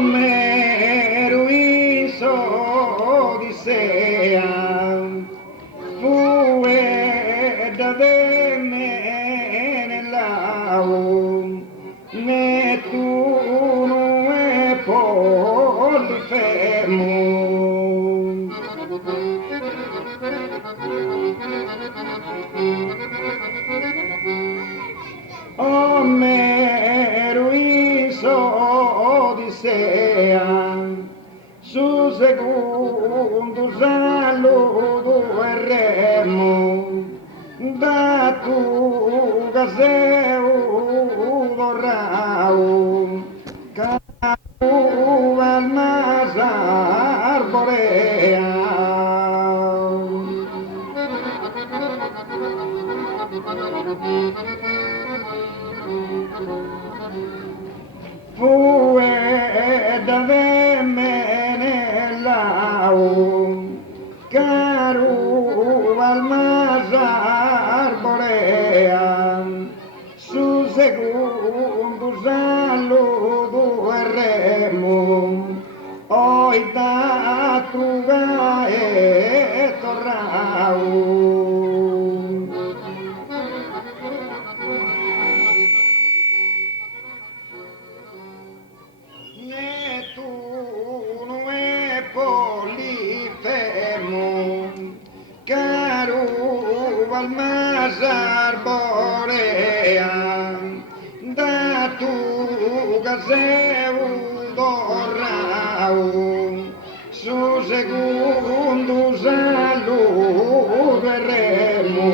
Omero hizo Odisea, fuera de Menelao, Netuno e Polifemo. Omero hizo Odisea, su segundo saludo e remo, da tu gaseu dorrao, cau al mas arborea. Fuera de Menelao, caro al mas arborea, su segundo saludo e remo, oi da truga e torrao. Netuno e Polifemo, caro al mas arborea, da tu gaseu dorrao, su segundo saludo e remo.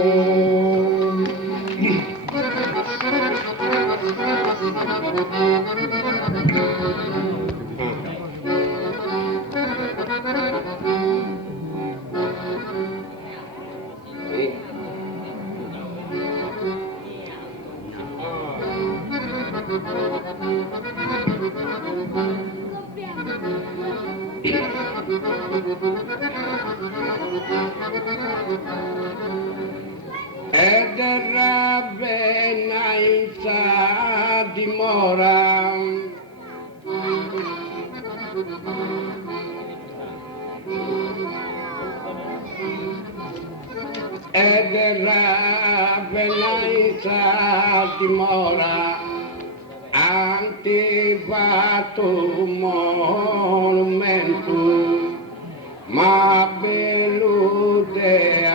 Ed rabbena in sa dimora, ed rabbena in sa dimora, antiquato monumento, ma bellude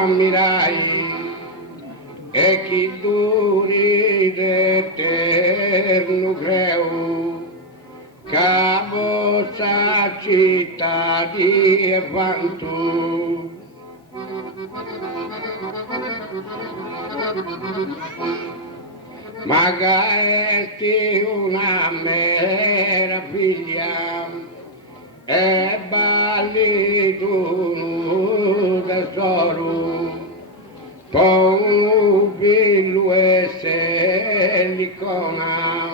ammirai, e chi duri d'eterno creu, cavo sa città di Evantu. Magaesti una meraviglia, e balito un tesoro, con un billo e silicona,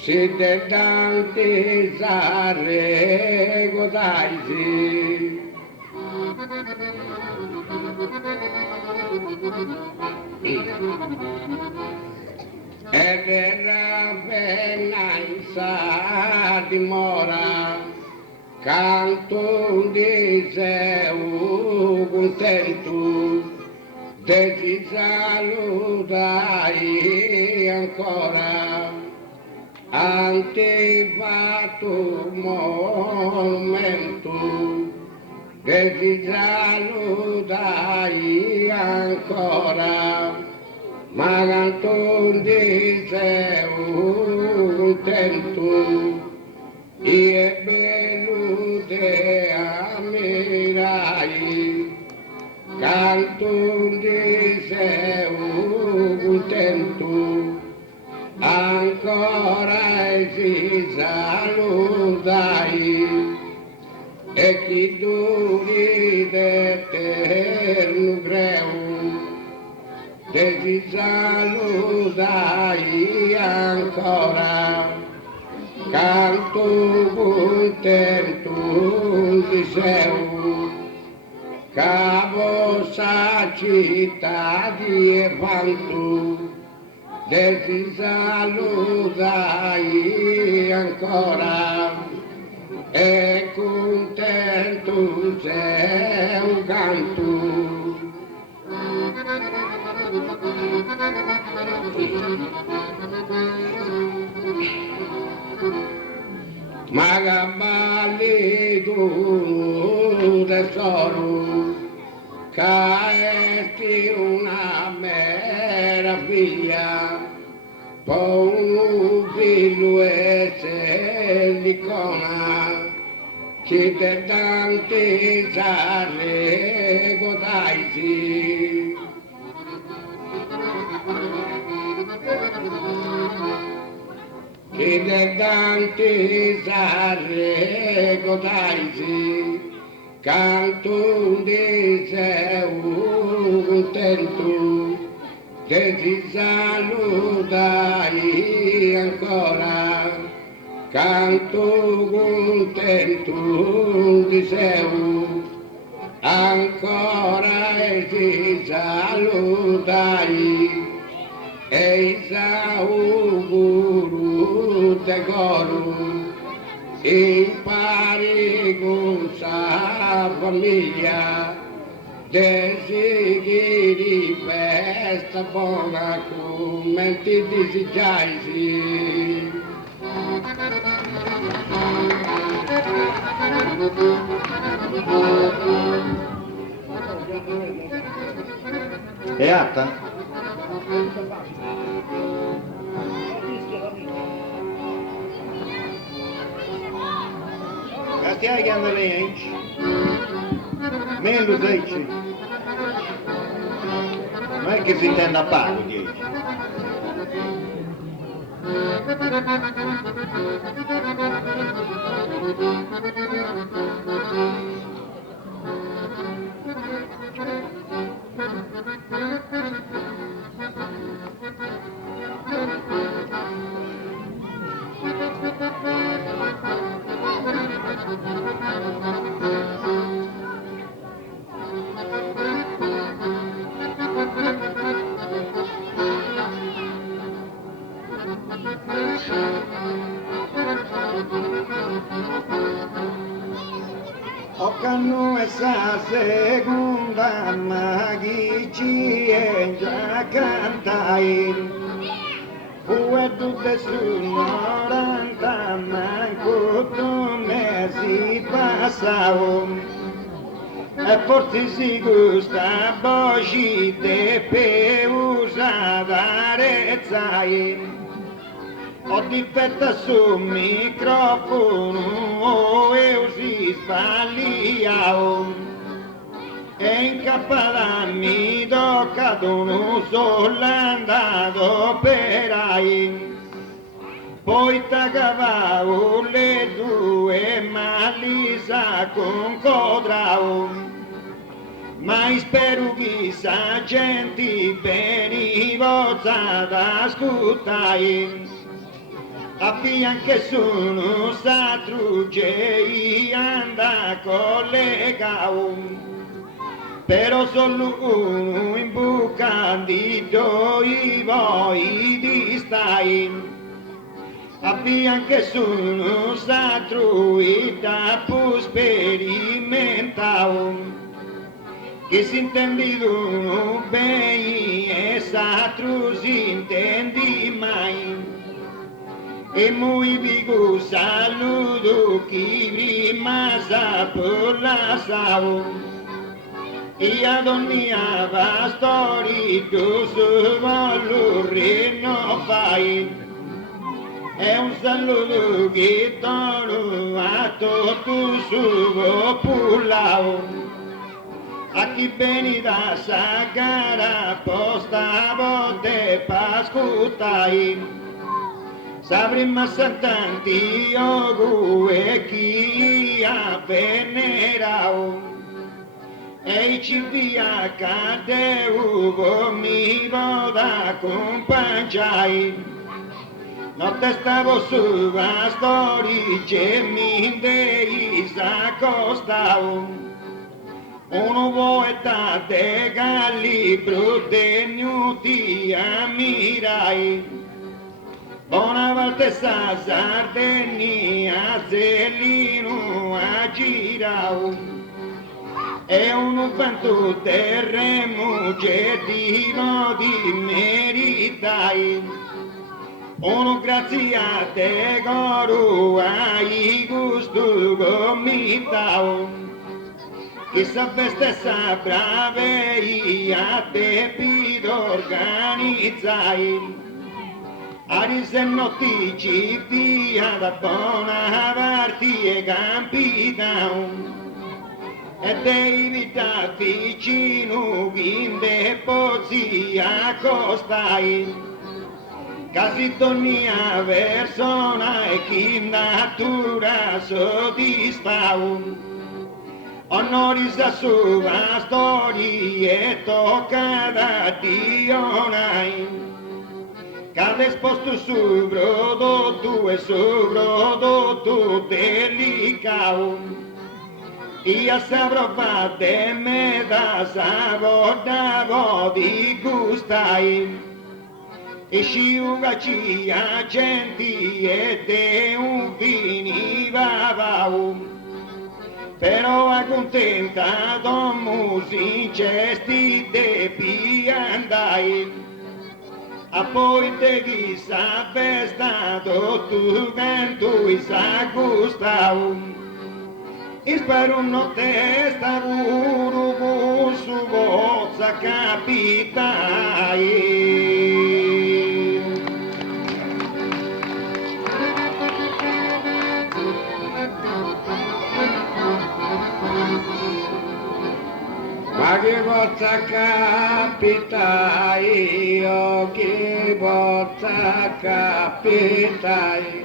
si de tanti sarre godaisi. Ed era appena in sa dimora, canto di Seu contento, de ti salutai ancora, antiquato monumento, de ti salutai ancora, ma canto di Seu contento, e bellude ammirai, canto di Seu contento, ancora si salutai, e chi duri d'eterno greu, te ti salutai ancora, canto contento di seu, cavo sa città di Evantu, te ti salutai ancora, e contento sei un canto. Magaballi tu tesoro, caesti una meraviglia, poi un figlio e se l'icona, ci te tanti sarre godaisi. Ci te tanti sarre godaisi, canto di seu contento, che ti salutai ancora, canto contento di seu, ancora e ti salutai, e auguro te coro, impari con sa famiglia, desideri festa buona come ti desigiai. È atta? Castiai che andare lei, me lo dici. Non è che si intende a pago, dici. Occano essa seconda ma chi ci è già cantai, fu e tutte su 90 manco 2 mesi passavo, e forse si gusta voci te per usare rezzai. Ho difetta sul microfono e si sbagliavo, e in cappella mi toccato uno solo andato per ahí. Poi t'accavavo le 2 ma li sa concodravo, ma spero che sa gente veniva da ascoltare. A fianco sono s'atrugge anda collegato, però solo uno in bocca di 2 voi di stai. A fianco sono s'atrugge per sperimentare, che si intendi uno bene e s'altro si intendi mai. E muy dico saludo chi prima sa per la sao, e ad ogni ava storia tu su valore non fai. È un saluto che torno a tutto su popolao, a chi viene da sagara posta volte pascutai. Sapremmo tanti ogu e chi via venerao e ci via cadeu mi voda accompagnai notte stavo su a storice mi dei s'accostavo uno poeta de calibro tenuti ammirai buona volta sa Sardegna Zellino a girau e uno quanto terremo gettivo di meritai uno grazie a te coro ai gusto gomitau che sapeste saprave a te pido organizzai Arise notici via da buona parti e capitano e devi da vicino in de pozzi accostai casi torni a persona e chi natura soddisfau onoris a sua storia toccata a Dio cada esposto su prodotto e su prodotto delicao e a saprova de me da sabor di gustai e sciuga ci agenti e de un finivavau però accontentato musicisti de piandai a poi te chi sape stato tu canto e sa gustau e spero no testa guru su vozza capitai ma che volta capitai, io che volta capitai,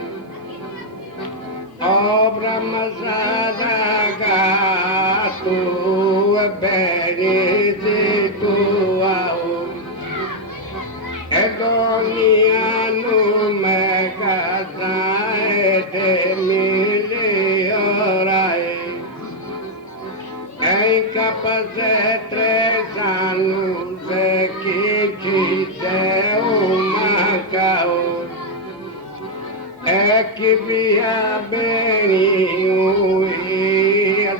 o Brahmasada tu e bene di tua ed ogni anno me casa e te migliorai incapace 3 anni che ci sei un mancao e chi via bene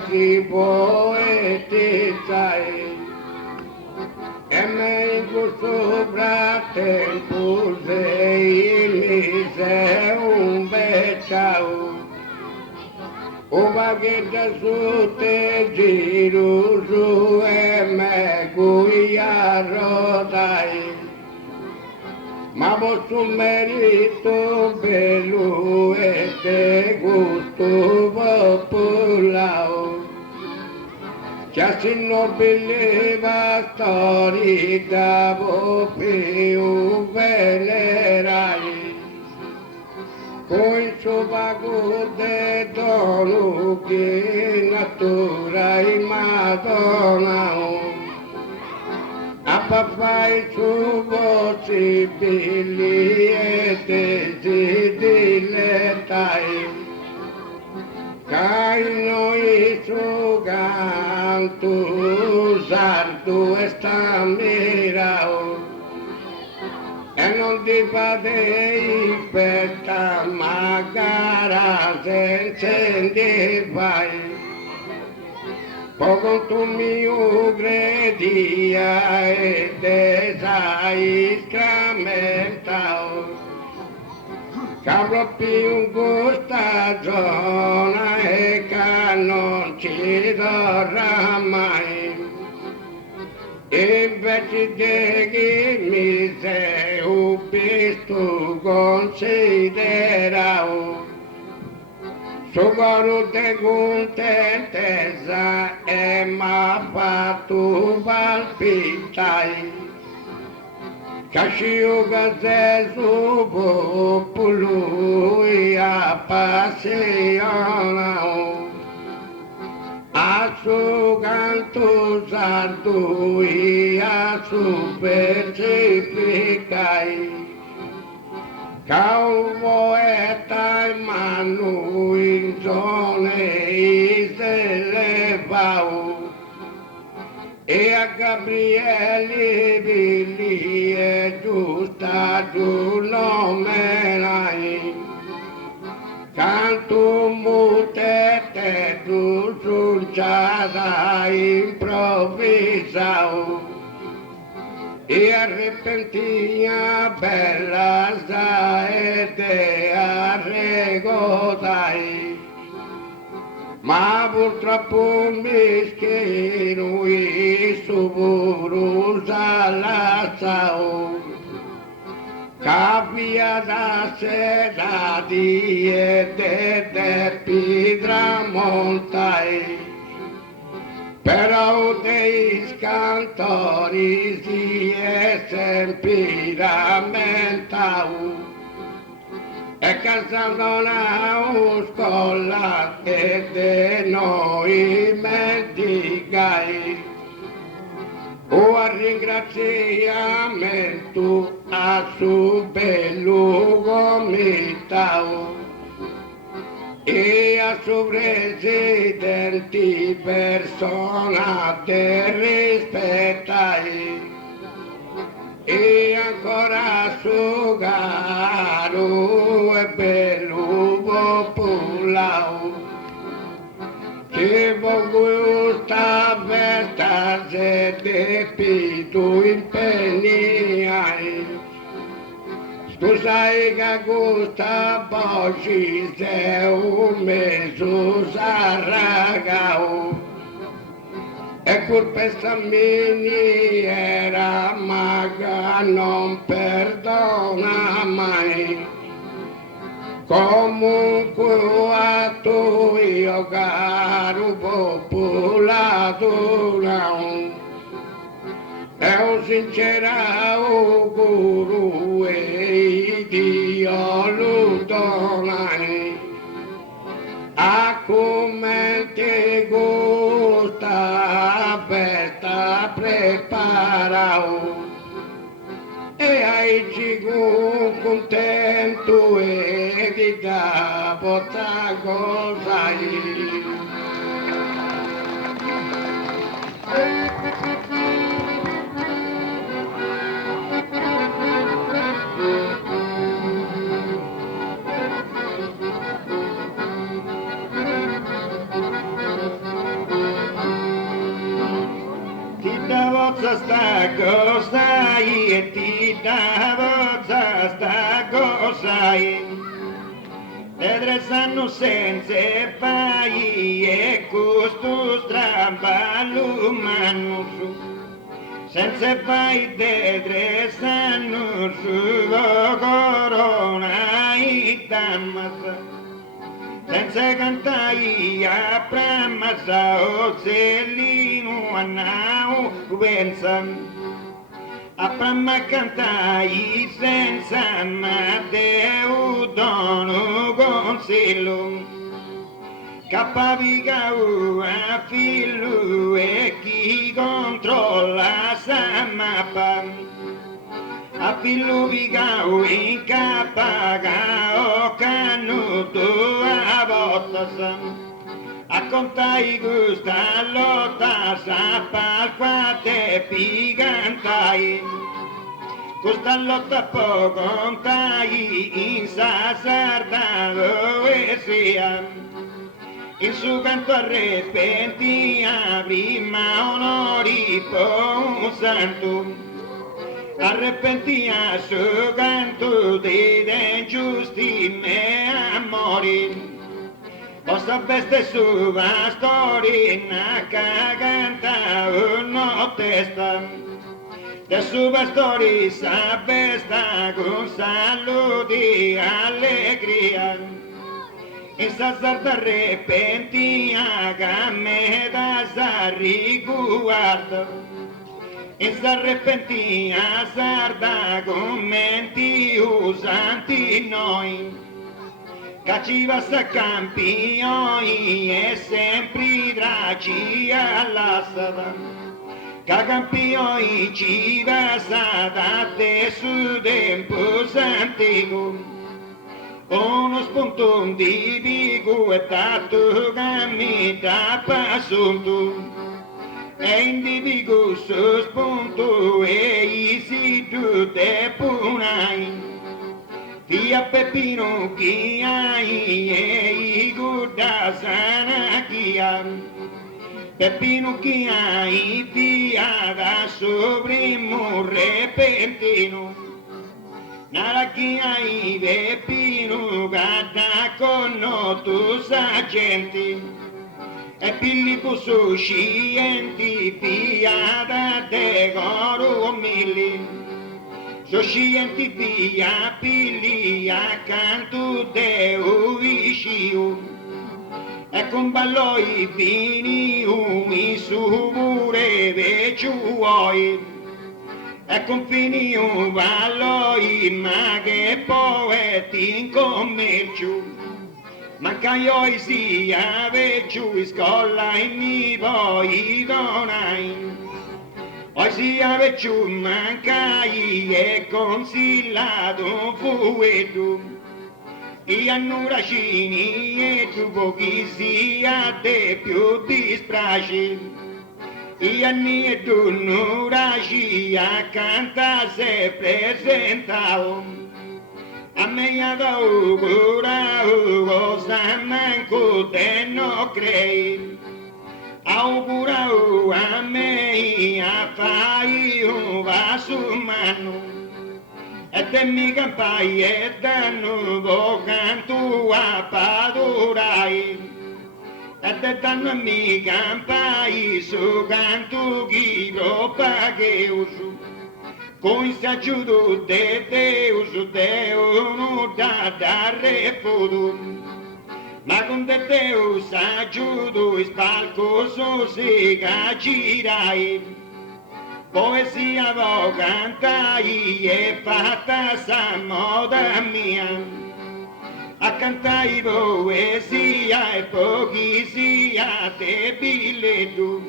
si può e ti sai e me in questo frattempo sei mi sei un bel ciao o baguette su te giro su e me guia rodai ma vostro merito bello e te gusto popolao già si non belleva storia da più venerai con suo vago de dono che natura e madonna a papà il suo possibili e desiderai caino il suo canto sardo e sta mirao e non ti fate per magari senza fai poco tu mio credia e te sai scrammentao Cavolo più questa zona e che non ci darà mai invece di che mi sei un visto considerato Sogoro de contentezza e m'ha fatto palpitai Cascio che su popolo e a passeano canto sardo ia super cipicai. Cau poeta manu in zone se levau. E a Gabriele Billy è giusta tu nome l'hai. Canto mutete tu sunciata improvvisao. E arrepentia bella e te arregotai. Ma purtroppo mischino i suburu salazzao. Capia da sedati e de pidra montai. Però dei cantori si è sempre lamentato. E cantando la scuola che de noi mendigai. O a ringraziamento a su bello gomitao. E a suo presidente persona te rispettai. E ancora su caro e bello popolao. Che gusta festa se te pitu impegniai. Scusai che gusta poi se un mese sarragao. E colpa mia era maga non perdona mai. Comunque a tu io caro popolato è un sincero augurio e Dio lo donai. A come ti gusta festa preparao. E ai cigu contento e di da porta cosai. Ti davo sta cosai e ti davo sta cosai. Vedre sanno senza fai e questo straballo manno su. Senza fai vedre sanno su corona e dammasa. Senza cantai a pramasa o zelino a nao pensa. A pramma cantai senza ma Deo dono consiglio. Cappaviga a filu e chi controlla sa mappa. A filu vigao in capagao canuto a bottas. A contai gusta lotta sa palquate pigantai. Gusta lotta po contai in sa sarda poesia. Il suo canto arrepentia prima onori po un santo. Arrepentia su canto dei giusti me amori. Possa veste su va storia caganta uno testa. De su va storia sa vesta con saluti allegria. E sa sarda arrepentia che me da sa riguardo. E s'arrepentia sarda commenti usanti noi. ci va sa campioni e sempre traci alla strada, che campioni ci va sa da te su tempo antico, uno spunto di vigo e tanto cammina passunto, e individuo su spunto e si tu te punai. Via Peppino chi hai e i guarda sana chi ha. Peppino chi hai via da soprimo repentino. Nara chi hai Peppino gata con tu sa gente. E Filippo su scienti via da decoro milli. So scienti via pilli accanto Deo vicino e con balloi vini umi su pure vecchiuoi e con fini un balloi ma che poeti in commercio manca io sia vecchio scolla e mi poi donai. Poi sia vecchio mancai e consigliato fuetto, e annuracini e tu pochi sia te più distraci, e anni e tu nuraci accanto se presentavo, a me da augura cosa manco te non crei. Augurau a me a fai un vaso mano e te mi campai e danno canto a padurai e te danno mi campai su canto chi lo pagheusu con s'aggiudo de Deus Deo non da dare fudu. Ma con te Deus aiuto spalcoso se girai, poesia vo cantai e fatta sa moda mia, a cantai poesia e pochisia te biglietto,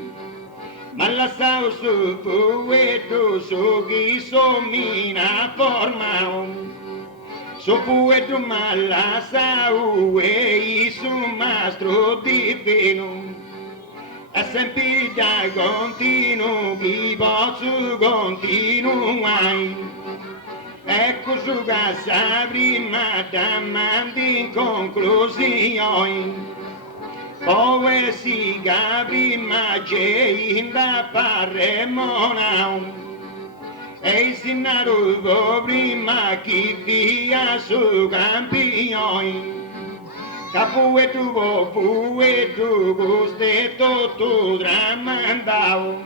ma la sao su poeto su chi somina forma. So poeto mala sau e su mastro divino e sempre da continuo vivo su continuai ecco su casa prima da mandi in conclusione poesia prima c'è in da parremona e il sindaco prima chi via su campioni che fuetu guste tutto tramandao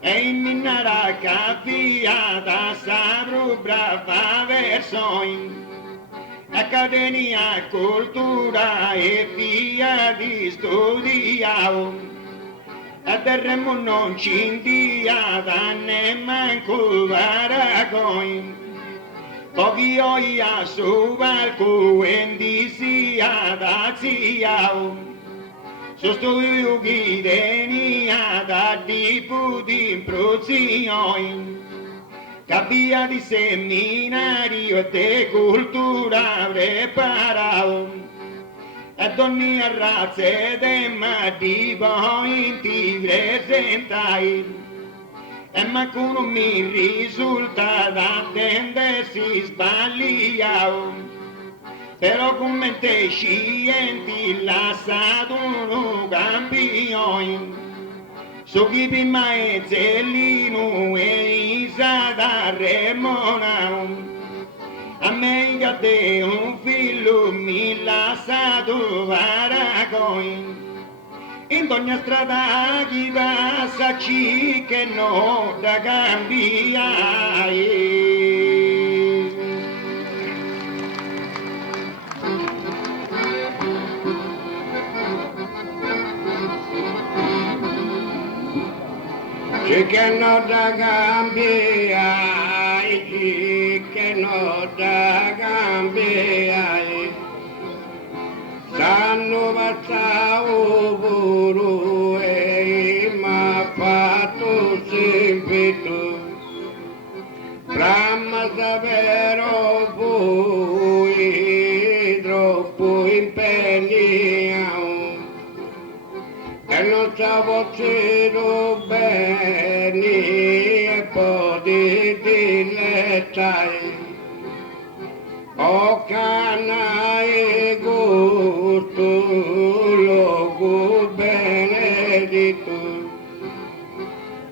e in minara capia da sabru brava versioni accademia cultura e via di studiao a terremo non ci india da ne manco varagoi pochi oia su valco e sia da ziao sostuio chi denia da tipo di prozioi capia di seminario e de cultura preparao e ogni razza de matti poi ti presentai e manco non mi risulta da tendersi sbagliao però come te scienti lasciato un campione so chi prima è Zellino e Isa da Remonao a me che te un figlio mi lasciato varagoi in ogni strada chi passa ci che non da cambiare ci che non da cambiare ci che non da cambiare passavo pure e m'ha fatto sempre Brahma davvero voi troppo impegnato e non stavo zero bene e poi dilettai o canna e gusto logo benedetto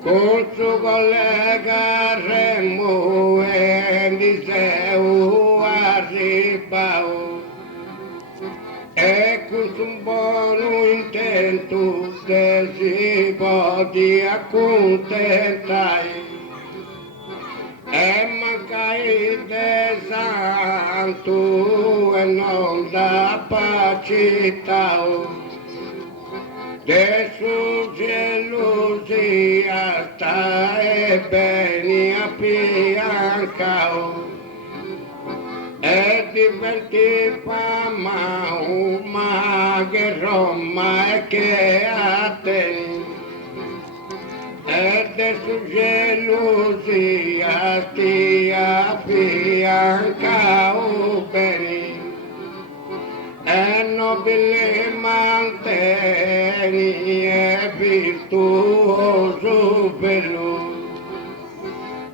col suo collega Remo e Diseu arrivao e con un buono intento si può accontentare e mancai de santo e non da pacità de su gelosia sta e bene appiancao e diventi fama ma che Roma e che Atene e de su gelosia stia fiancao bene e nobile manteni e virtuoso bello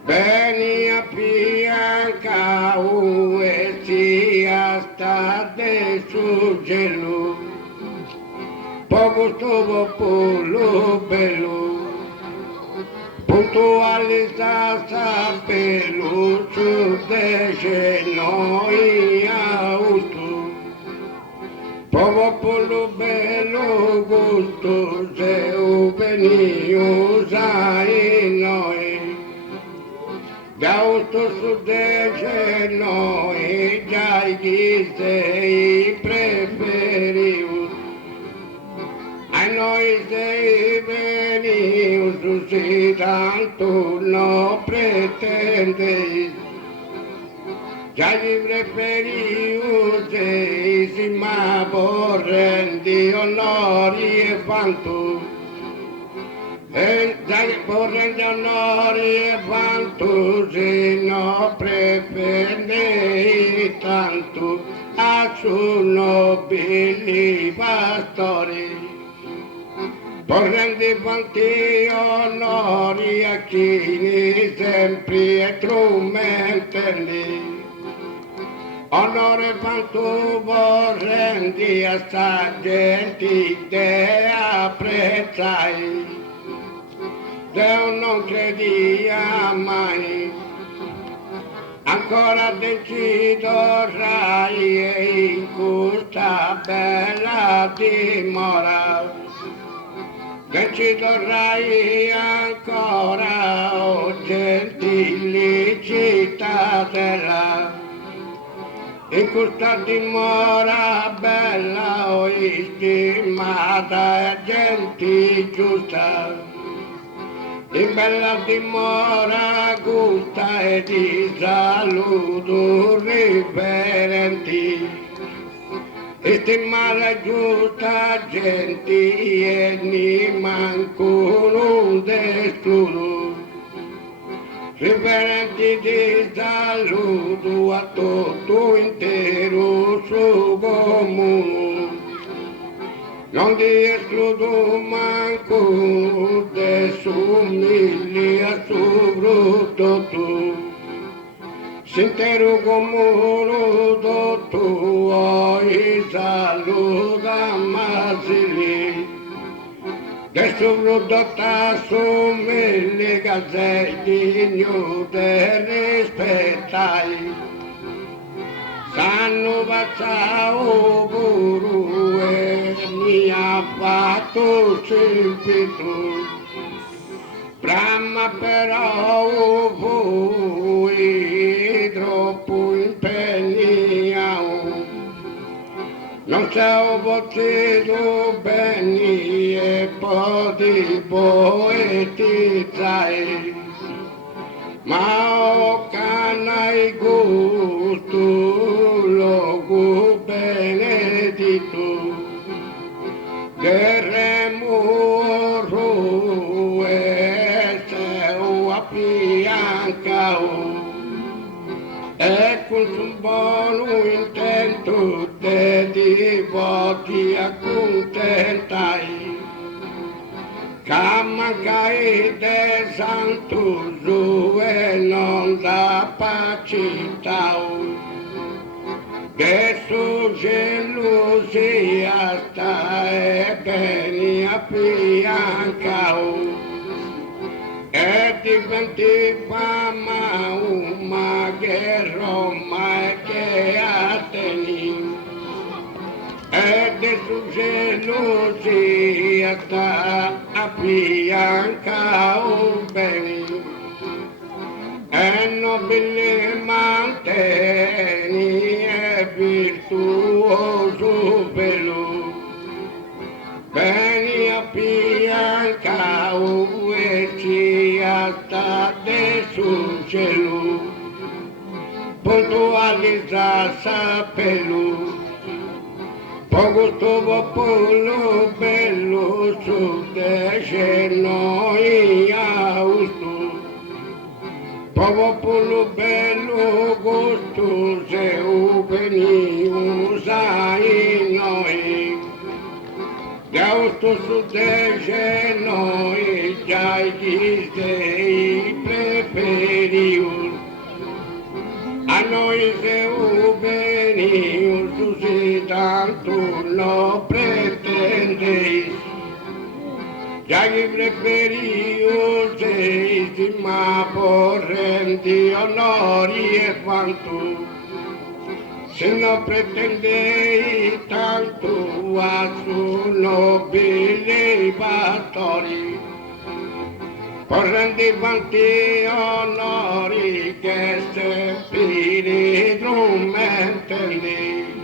beni a fiancao e sia state su gelo poco stuvo polo bello puntualità sapelo su de noi auto popolo bello gusto se veniu sai noi gausto su de noi già i sei preferiu a noi sei veniu su si tanto no pretendei già gli preferiu sei ma vorrendi onori e vanto e già gli vorrendi onori e vanto se no preferi tanto a su nobili pastori vorrendi vanti onori a chi sempre e trumentelli onore quanto vorrendi a sta gente te apprezzai Deo non credia mai ancora decido rai e in questa bella dimora decido rai ancora o gentili cittadella in questa dimora bella o stimata e gente giusta, in bella dimora gusta e di saluto riverenti, stimata giusta gente e ne manco non descludo. Riverenti di saluto a tutto intero suo comune, non ti escludo manco de somigli a suo brutto tu, s'intero comune tutto hai saluta masili. Adesso prodotta somigli gazzetti ignute rispettai sanno passavo guru e mi ha fatto sempito Brahma però voi troppo impegnato non so potuto bene e poi poetizzare, ma ho canna e gusto, logo benedetto, Derremuru seu appiancao e con un buono intento te divoti accontentai. Camacai de santo e non da pacitao. Gesù gelosia sta e beni appiancao. E diventi fama uma che Roma che Ateni. E de su gelosia sta appiancao beni. E nobile manteni e virtuoso velo. Beni appiancao e sia sta de sul cielo. Puntualizza sapelo. Poco popolo bello su de noi austo. Popolo bello gusto se veni usai noi. Gausto su de noi già dei preferius. A noi se veni su si tanto lo pretendeis. Ya que preferius sei ma porrendi onori e quanto. Se non pretendei tanto a su nobili pastori. Porrendi quanti onori che sempre non m'intendi.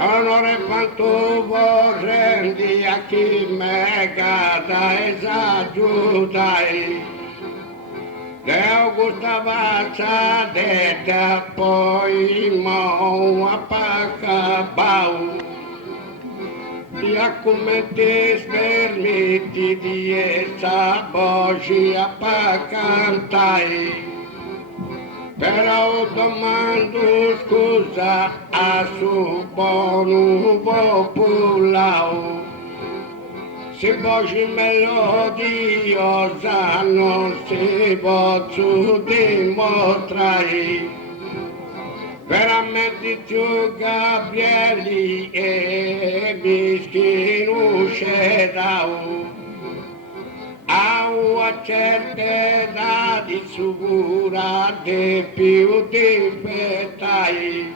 Onore quanto vorrendi a chi me gata esaggiutai. Deo gustavaccia detta poi mo a pacabau. Ti accommetti spermiti di essa voce a pacantai. Però domando scusa a su buono popolao. Se voce melodiosa non si posso dimostrare. Veramente tu Gabrieli e mischino scerao. A certe dati sicura più di petai.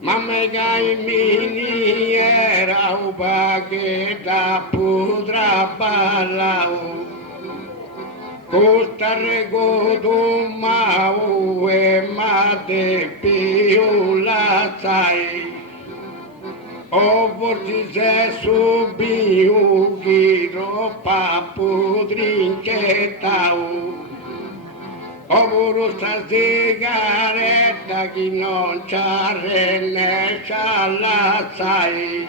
Ma mega in miniera uba che da potrà ballao. Costa regodo mau e ma de più la sai. O forse subiu giro papu drinchettau. O voluta sigaretta chi non c'ha ne c'ha la sai.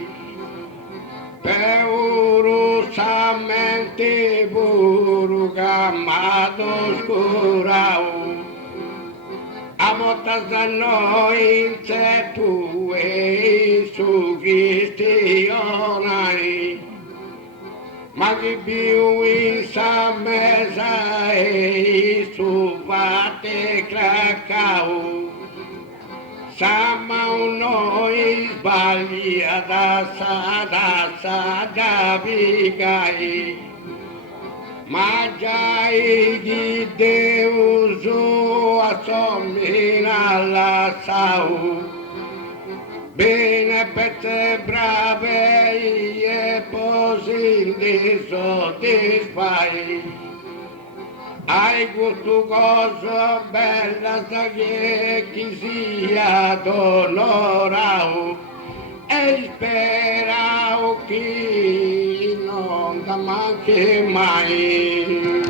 Peurosamente buru gamato scurau. A volta da noi c'è tu e su cristianai. Ma chi più in sa mesa e su fate cracau. Sama noi sbagliata da vigai. Ma già di Deus assomina la sau. Bene per te brave e così ti soddisfai. Hai gusto cosa bella sa che chi sia d'onorau. E sperau chi non da manchi mai.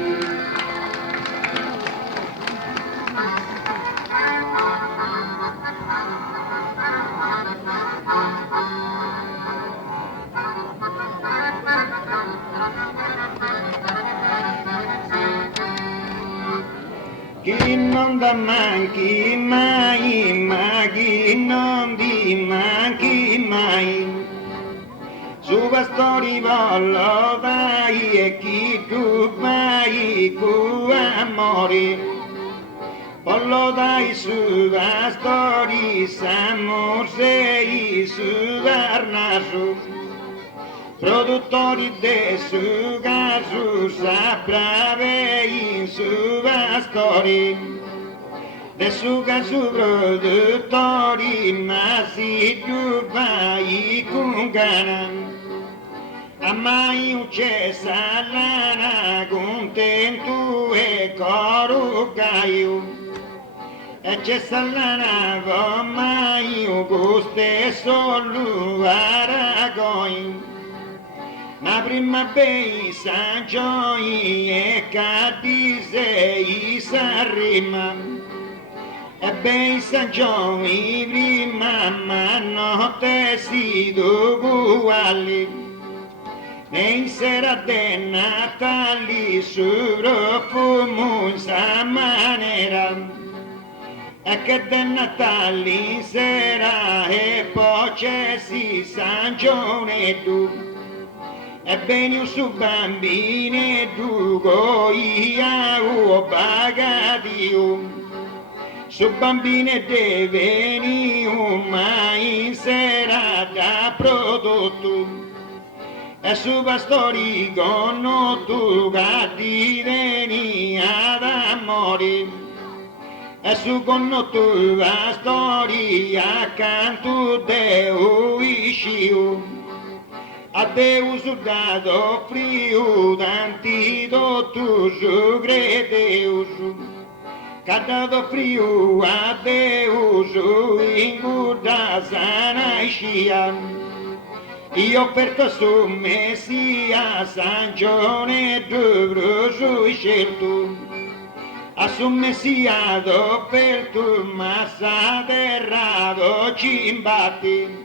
chi non da manchi mai, ma chi non ti manchi mai. Su pastori vollo vai e chi tu vai cu amore. Vollo dai su pastori siamo sei su Varnaso. Produttori de su casu saprave in su pastori. De su casu produttori ma si tu vai con gana. Amai uccesa lana contento e coro caio. E c'è lana mai con stesso luaragoi. Ma prima bei San Gioi e Cadise Sanrema. E bei San Gioi prima ma notte si uguali. In sera de Natali su profumo in sa maniera. E che de Natali in sera e poi c'è si San Gionetto. E bene su bambini tu goia o bagadio. Su bambini deve venire ma in sera da prodotto. E su pastori con tu gatti venia da morire. E su con tu pastori accanto Deo isciu. A Deo su dato frio d'antidoto su credeus. Che dato frio a Deo su in guda sana scia. Io ho offerto su Messia San Gione dovrò su scelto. A su Messia ho offerto massa terrato cimbatti.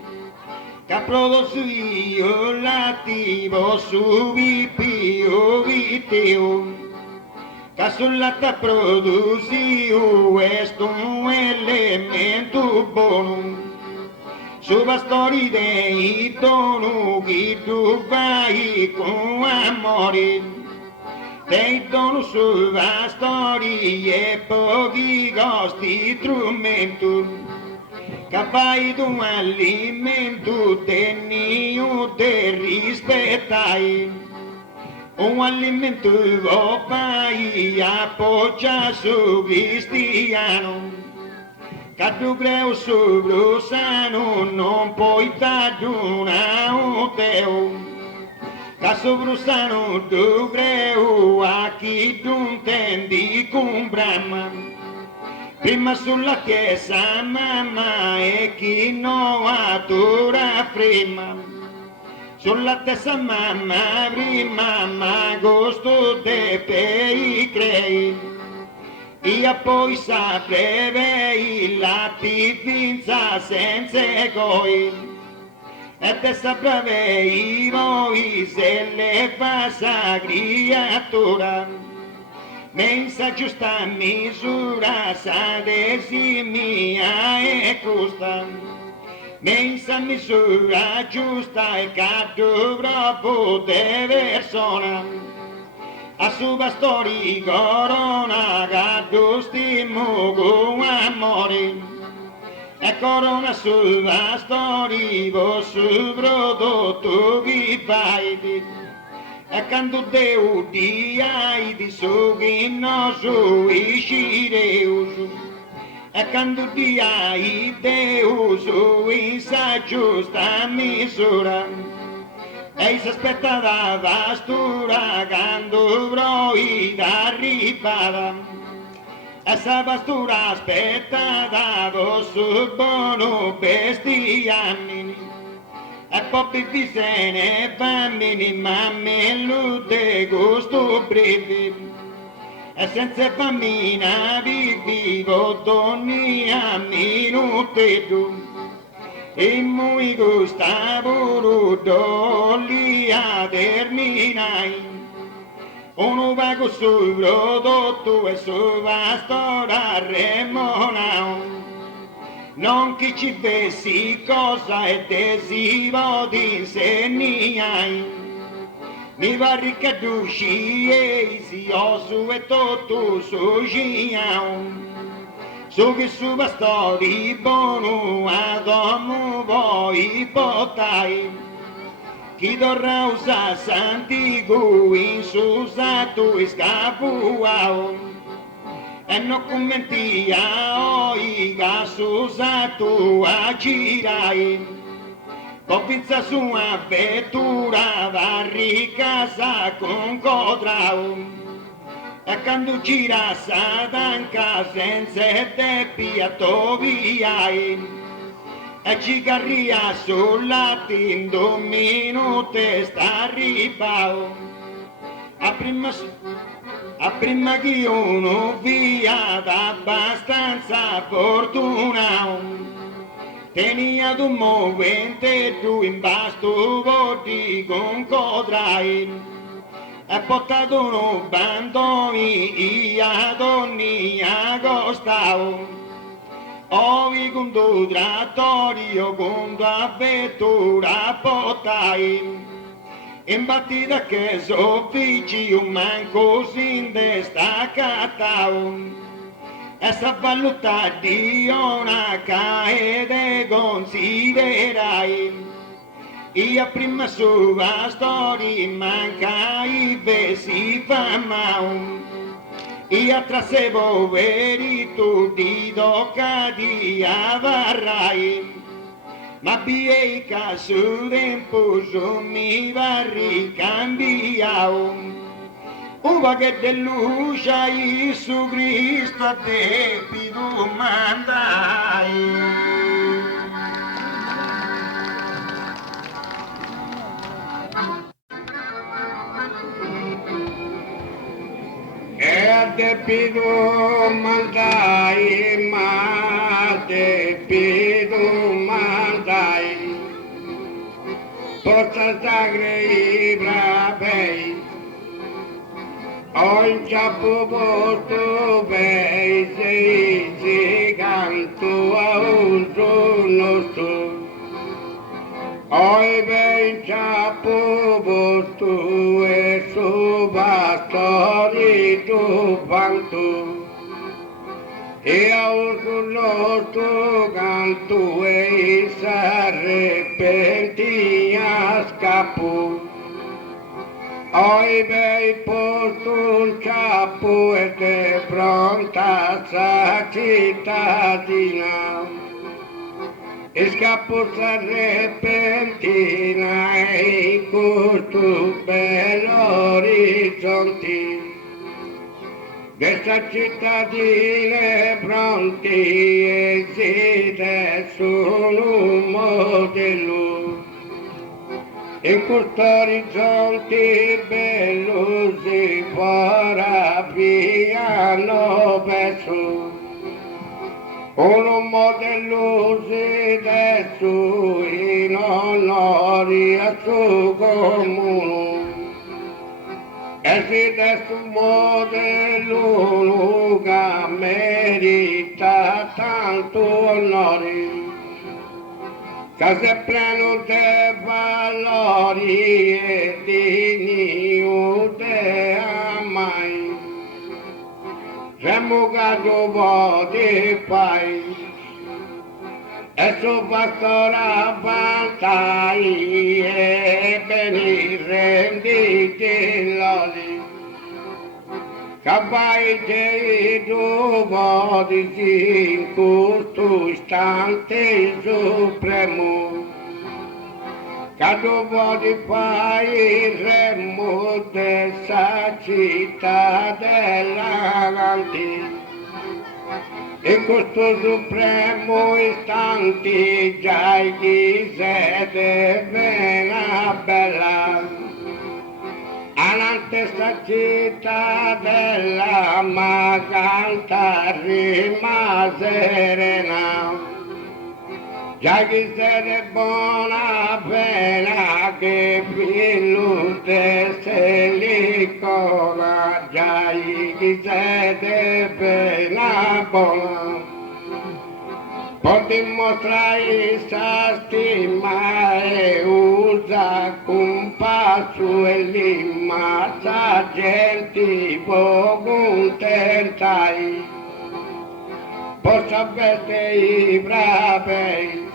Caprodo su io l'attivo su vipio viteo. Che sull'atta produsi questo elemento buono. Su pastori dei dono chi tu vai con amore. Dei dono su pastori e pochi costi strumento. Che vai tu alimento tenio te rispettai. Un alimento lo fai appoggia su cristiano. Che tu creu su brusano non puoi taduna un teo. Che su brusano tu creu a chi tu intendi con Brahma. Prima sulla chiesa mamma e chi no adora prima. Sulla testa mamma prima ma gusto de pei crei. Io poi saprei la pizza senza coi. E te saprei voi se le fa sa creatura. Mensa giusta misura sa desimia e costa. Mensa misura giusta e che dovrà poter persona. A su pastori corona gaddo stimo con amore. E corona su pastori vostro prodotto vi fai. E quando Deo di ai di su che no su iscireus. E quando di ai Deo su in sa giusta misura. E si aspetta da pastura quando vroi d'arrivare. E sa pastura aspetta da vostro buono bestiamini. E poi vi se ne bambini mamme lude gusto breve. E senza bambina vivo donni a minuto. E muy gustavo dolli a terminai. uno pago sul prodotto e su pastora remonao. Non chi ci vesi cosa e desivo di insegnai. Mi va riccaduci e si osu e tutto su ciao. Su che su pastori buono ad uomo voi potai. Chi dovrà usare santigo in su sato e scapuao. E non commentia oi che su sato a girai. Convinza sua vettura va a ricasa con codrau. E quando gira sadanca senza deppi a toviai. E cigarria sull'attin d'un minuto sta ripau. A prima che uno via abbastanza fortunato. Tenia d'un movente tu in basto voti con codrai. E portato un bandoni a donni agostau. Ovi con due trattorio con due vettura portai. In battita che soffici un manco sin destacatau. E sa valutare di una caede considerai. Io prima sua storia manca i vesi famau. Io trasevo verito di tocca di avarrai. Ma bieica su tempo su mi va ricambiau. Un che de luce a Gesù Cristo a te ti domandai. E te pido mandai, ma te pido mandai. Porta sacre i bravei. Ogni ciappo posto bei si canto a uso nostro. Ogni bei ciappo posto e su pastori tu vanto. E a uso nostro canto e s'arrepenti a scappo. Oi bei porto un capo ed è pronta sa cittadina. E scappo sa repentina in questo bello orizzonte. Questa cittadina è pronti e siete sono un modello. In questo orizzonte bello si farà piano verso un modello si adesso in onore a suo comune e si adesso un modello che merita tanto onore. Che se pleno de valori e digno de amai, siamo caduto di paese, e su pastora vantai e beni renditi lodi. Capai te dopo di in questo istante supremo, che dopo di fai remo dessa città dell'avanti. In questo supremo istante già chi siete bella bella. Anante sta cittadella ma canta rima serena. Già chi siete buona pena che più te se li cola giai chi siete pena buona. Per dimostrare sa stima e usa con passo e lima sa gente può contentai. Possa veste i bravi.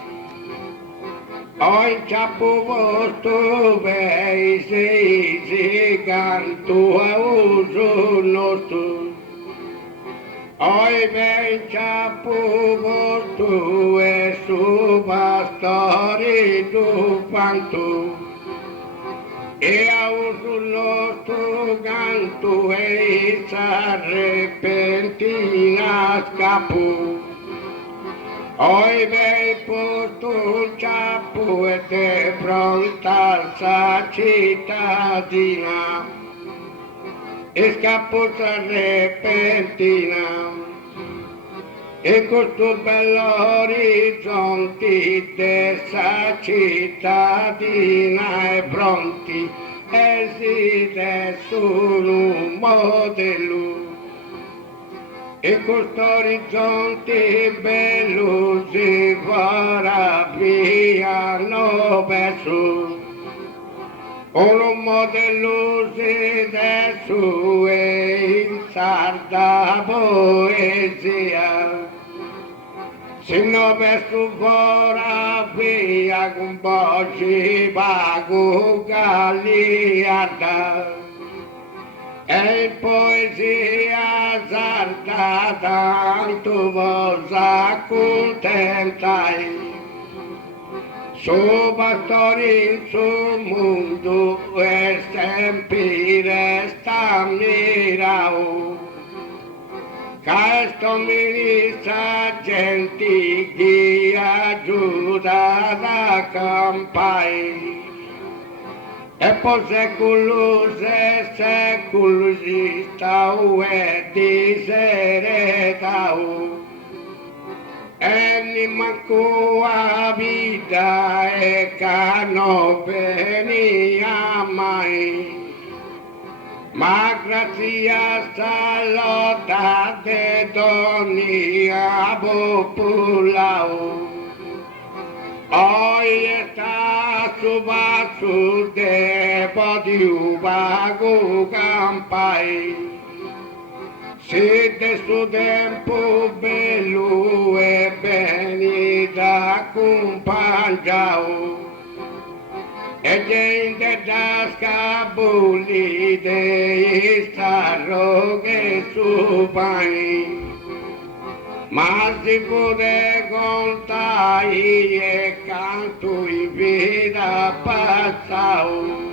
Oi ciapu vostro vei si canto a uso nostro. Oi vei ciapu vostro e su pastori tu quanto. E a uso nostro canto e sa repentina scapu. Oi vei posto un ciappo ed è pronta sa cittadina e scapputa repentina e questo bello orizzonte dessa cittadina è pronti e si è solo un modello. E questo orizzonte bello si farà piano verso. Un modello si adesso è in sarda poesia. Se no verso fora via con voce vago galliarda. E poesia sarda tanto vosa contentai. Su pastori sul mondo e sempre resta mirao. Questo ministra gente che aiuta a campare. E poi secolo se secolo si stau e diseretau. E ni manco a vita e che non venia mai. Ma grazie a sta lotta de donia popolao. Hoy está su vaso de podiu vago campai. Se de su tempo bello e benita accompagnao. E gente da scabuli de starro che su pai. Ma si può contare e canto in vita passao.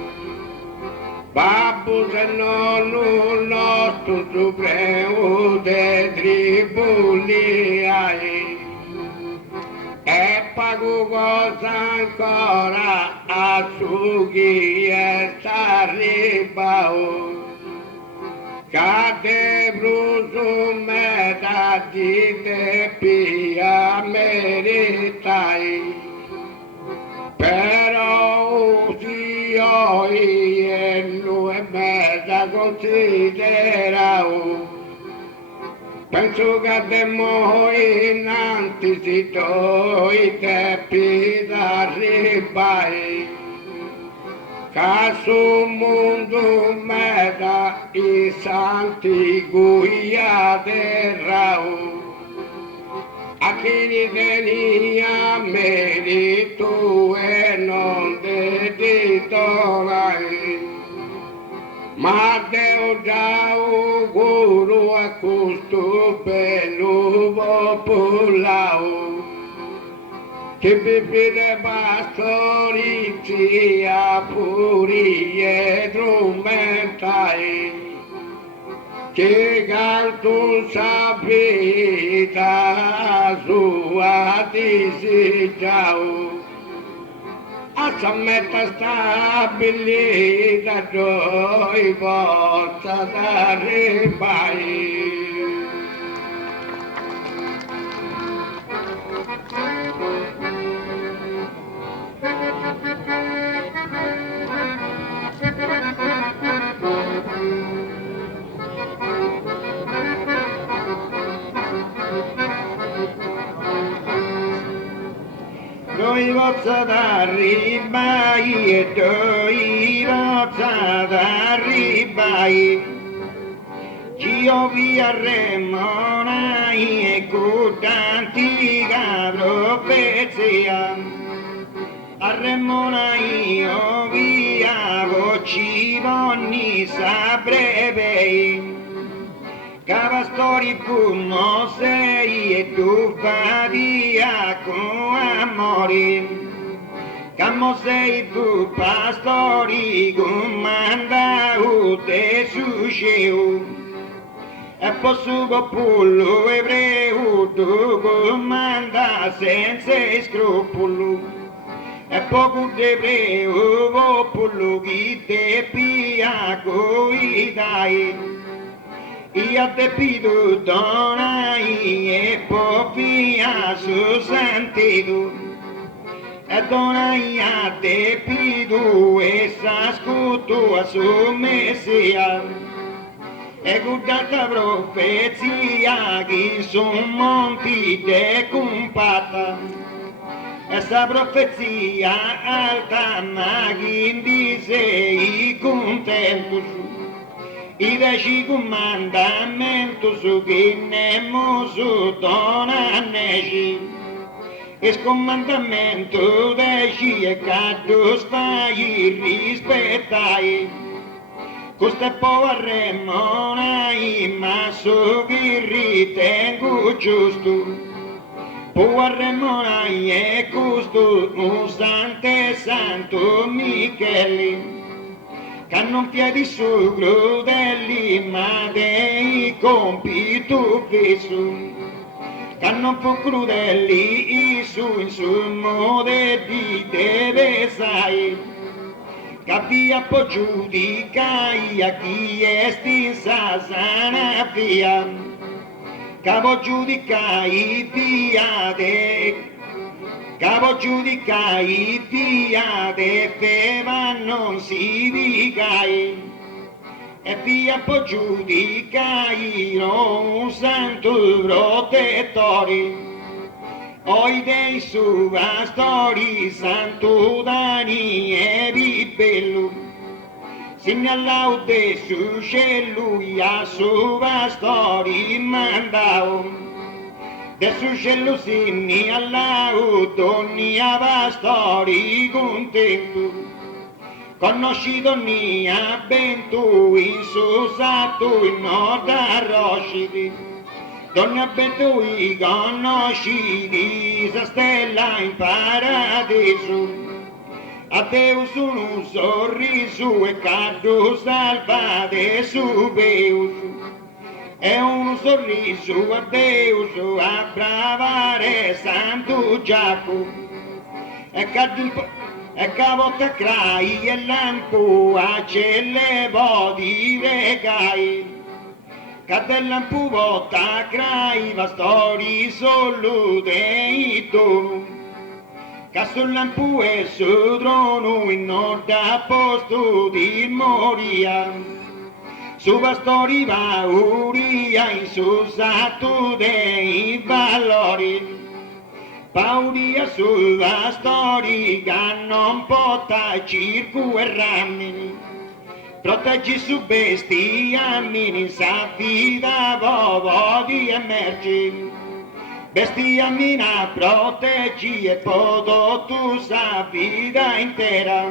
Babbo se non nostro supremo de tribuli hai. E pago cosa ancora a su chi è arrivato. Cade bruso meta di te pia meritai. Però si oi e lui meta considerao. Penso che demo innanzi si toi te pida ribai. Caso mundo meda i santi guia derrao. A chi venia merito e non deditorai. Ma Deo già auguro a questo bello popolao. Che bevete pastorici a furie strumentai, che canto sapita sua disigiao, a sammetta stabilita noi possa dare mai. rozza d'arribai e doi rozza d'arribai. Io vi arremonai e con antica profezia. Arremonai io via voci bonni saprei. Cavastori fumo sei e tu via con amori. Camo sei tu pastori comanda te suceu. E posso popolo ebreo tu comanda senza scrupolo. E poco d'ebreo popolo chi te pia coi dai. Io te pido donai e popia su sentido. E donai a te pido e s'ascolto a su messia. E guardata profezia che son monti de compata. E sta profezia alta ma chi dice i contento su. I 10 comandamenti su che nemo su donaneci. Il comandamento 10 è che tu stai rispettai. Questo poi arremonai ma su che ritengo giusto. Poi arremonai e questo un santo Michele. Che non piedi su crudelli ma dei compito fisso. Che non fu crudelli in su mode di deve sai. Che via può giudicai a chi è stinsa sana via. Che può giudicai via de. Cavo giudicai via de feva non si vicai e via poi giudicai un santo protettore oi dei suvastori santo Dani e Bibello segnalaude su celluia suvastori mandao. Adesso cellusini all'autoni a pastori contento. Conosci donnia ben tu in susato in nord arrosciti. Donna ben tu i conosciti sa stella in paradiso. A Deus un sorriso e cado salvate su Deus. E un sorriso a Deus a bravare Santo Giacomo e che a volte crai e lampo a celle bodi regai che del lampo volta crai va stori solo dei dono che sul lampo e su trono in nord a posto di moria. Su pastori pauria in su sato dei valori. Pauria su pastori che non porta circo e ramini. Proteggi su bestiamini, sa vita vovo di emergi. Bestiamina proteggi e podo tu sa vita intera.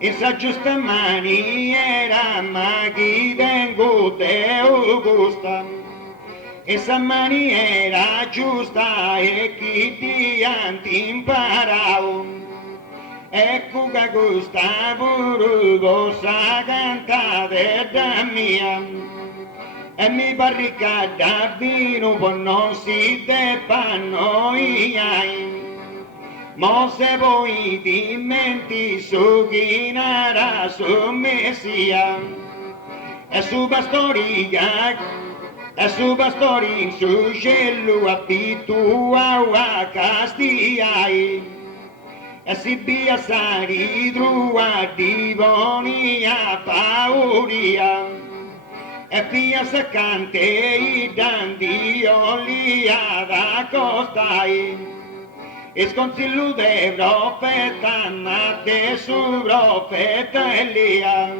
In sa giusta maniera ma chi tengo te augusta e sa maniera giusta e chi ti anti imparao ecco che questa pure cosa cantate da mia e mi barricata vino per non si deppano i ai. Ma se voi dimenti su chi narà su Messia e su pastoria e su pastori in su cielo abitua a castiai e si via sari drua divonia pauria e via saccante i dandioli ad accostai e sconsiglio del profeta, ma de su profeta Elia.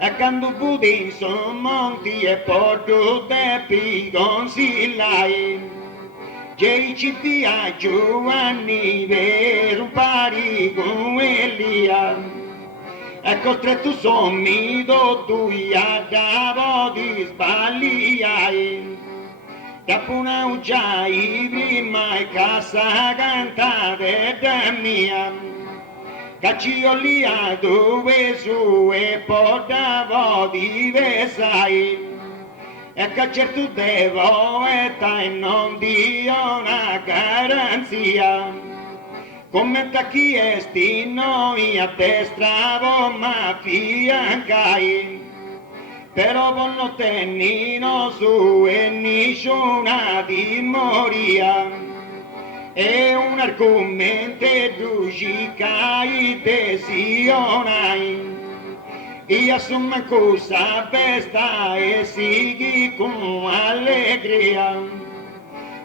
E quando pudi su monti e porto de pi consigliai, che ci via Giovanni per un pari con Elia. E costretto sommido tu a davo di sbagliai. Dopo una ucciai prima e casa cantare da mia, caccio lì a dove su e portavo di vesai, e caccerto devo e tai non dio una garanzia, come tacchi esti noi a destra ma fiancai. Però non tennino su e nessuna dimoria, è un argomento giudica desionai, e assumma cosa besta e sighi con allegria,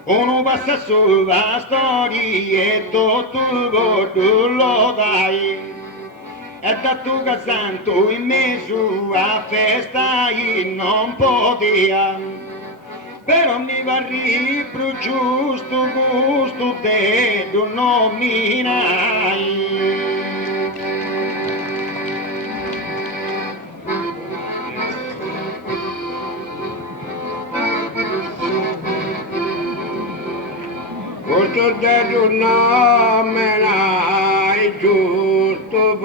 uno passa sulla storia e tutto lo dai. E da tu santo in mezzo a festa e non potea, però mi va ripro giusto gusto te nominai. Questo te nominai giusto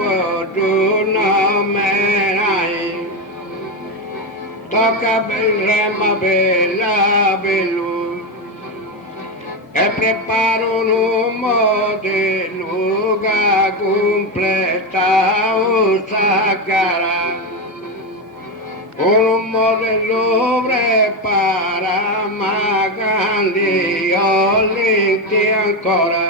tu nominai. Tocca bella bella bello e preparo un modello che completa questa gara. Un modello prepara ma grandi olenti ancora.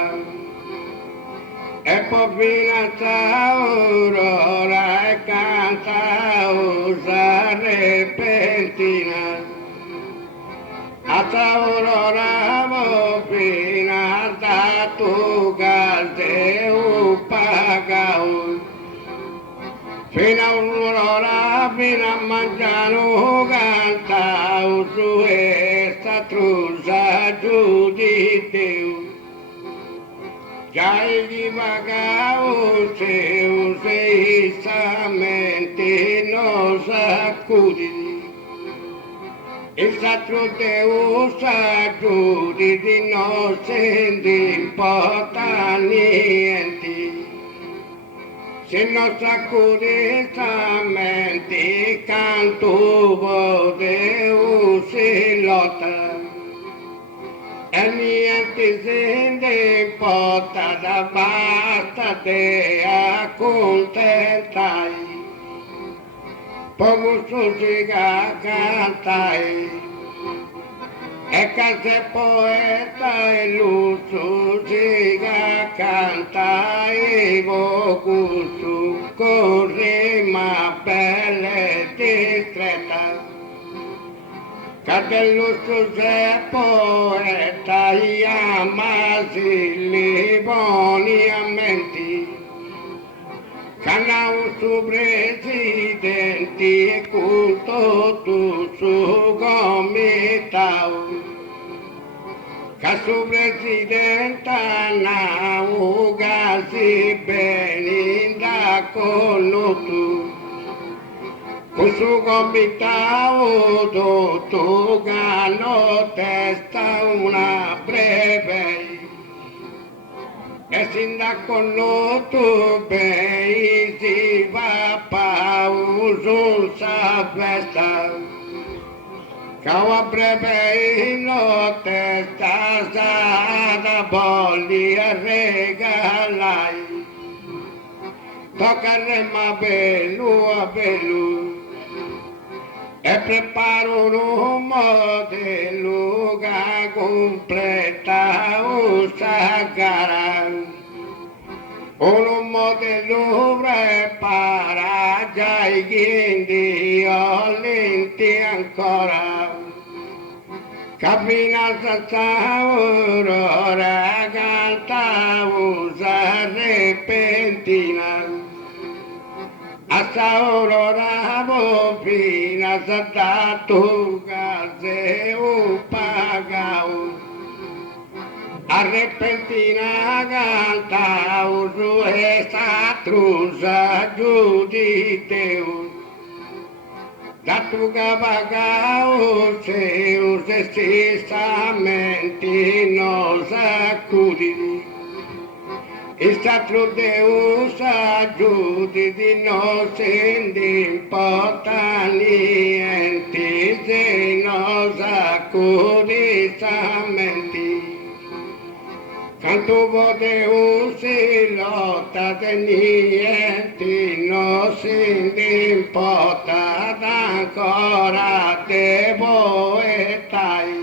E poi fino a aurora e canta usa repentina. A aurora fino a tu calte upagau. Fino a un'ora, fino a mangiare canta usu esta trusa giù di Dio. Già gli vagao se isamente non s'accudi, e s'accudi s'accudi non se ne importa niente. Se non s'accudi s'amente canto vode si lotta. E niente se ne importa da basta te accontentai, poco si cantai, e che poeta e lusso si cantai, poco su corre ma belle distretta. Cardello se poeta e amasi li buoni ammenti, canao su presidenti e culto tu su comitao, che su presidenta nau gasi beni da conosciuto. Questo comitao tutto gano testa una breve, e sindaco noto bei si va pauso sa festa, cava breve no testa sa bolli a regalai, tocca rema bello a bello. E preparo un modello che completa questa gara. Un modello prepara già i ghindi olenti ancora. Capina aurora cantausa repentina, hasta aurora bovina satato case upagau, a repentina cantausa esta trusa giuditeu. Datu gabagao seus estistamenti nos acudi, Istatru Deus ajude de nos importa niente, se nos acude somente. Canto vo Deus lota de niente, non si importa ancora de voetai.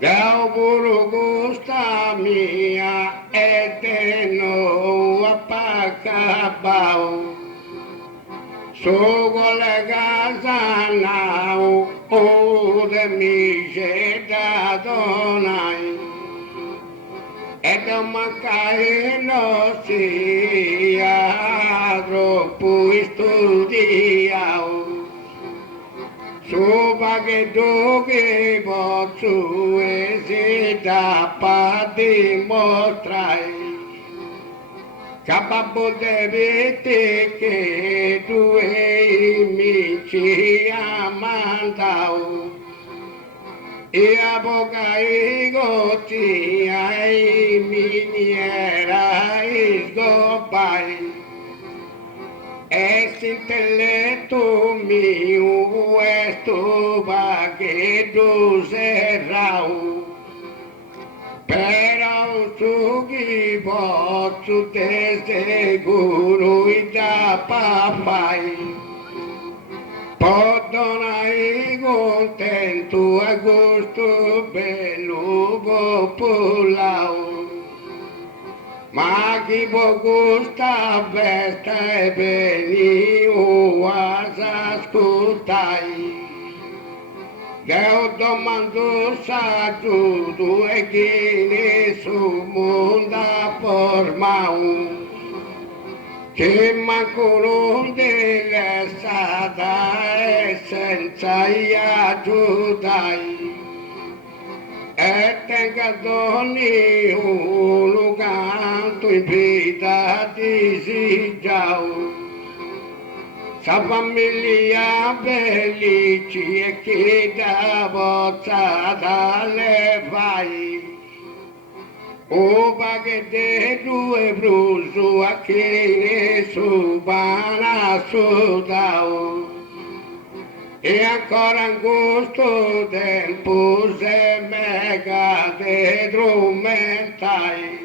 Deu buru gusta mia e de no apacabau. Sugo le gazanau o de mi da donai. E domani non sia troppo studiato, su baghetto che posso esitare dimostrare, capace di vedere che tu mi ci amandao. E a boca e goti ai miniera sgopai. Este intelletto mio esto baghetto serrao. Però su chi posso te seguro e da papai. Podonai contento a gusto bello popolau, ma chi può gusta festa e beni o ascoltai. Deo domando saluto e chi ne su mondo formau. Che mancano dell'estada e senza aiutai, e tenga doni un canto in vita desigiau. Sa famiglia felice e che da bozzata le fai. O baghetto due bruso a che ne subana sudao. E ancora in questo tempo se mega de drumentai.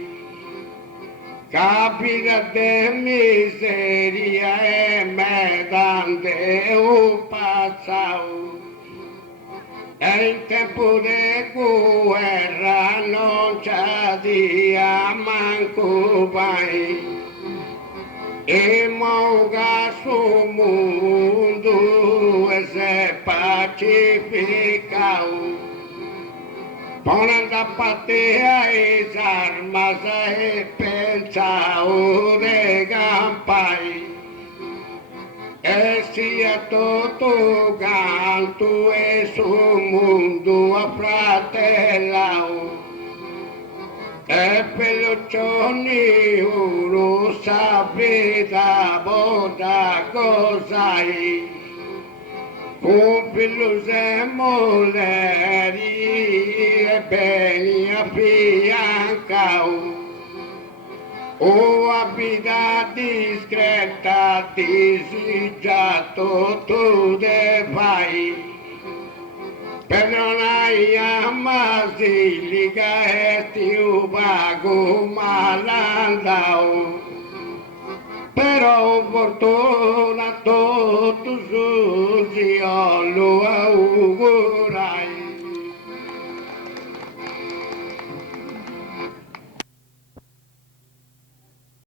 Capita de miseria e me dante un passao. E in tempo di guerra non c'è dia manco vai. E moga sul mondo e se pacificau. Ponendo a patea e armas e pensau de campai. E sia tutto canto e sul mondo a fratellau. E peloccioni uno sapeva boda cos'hai. Con pillose moleri e beni a fiancau. O abita discreta, disigiato tu de fai. Per non hai basilica e ti ubago malandao. Però fortuna tutto su zio lo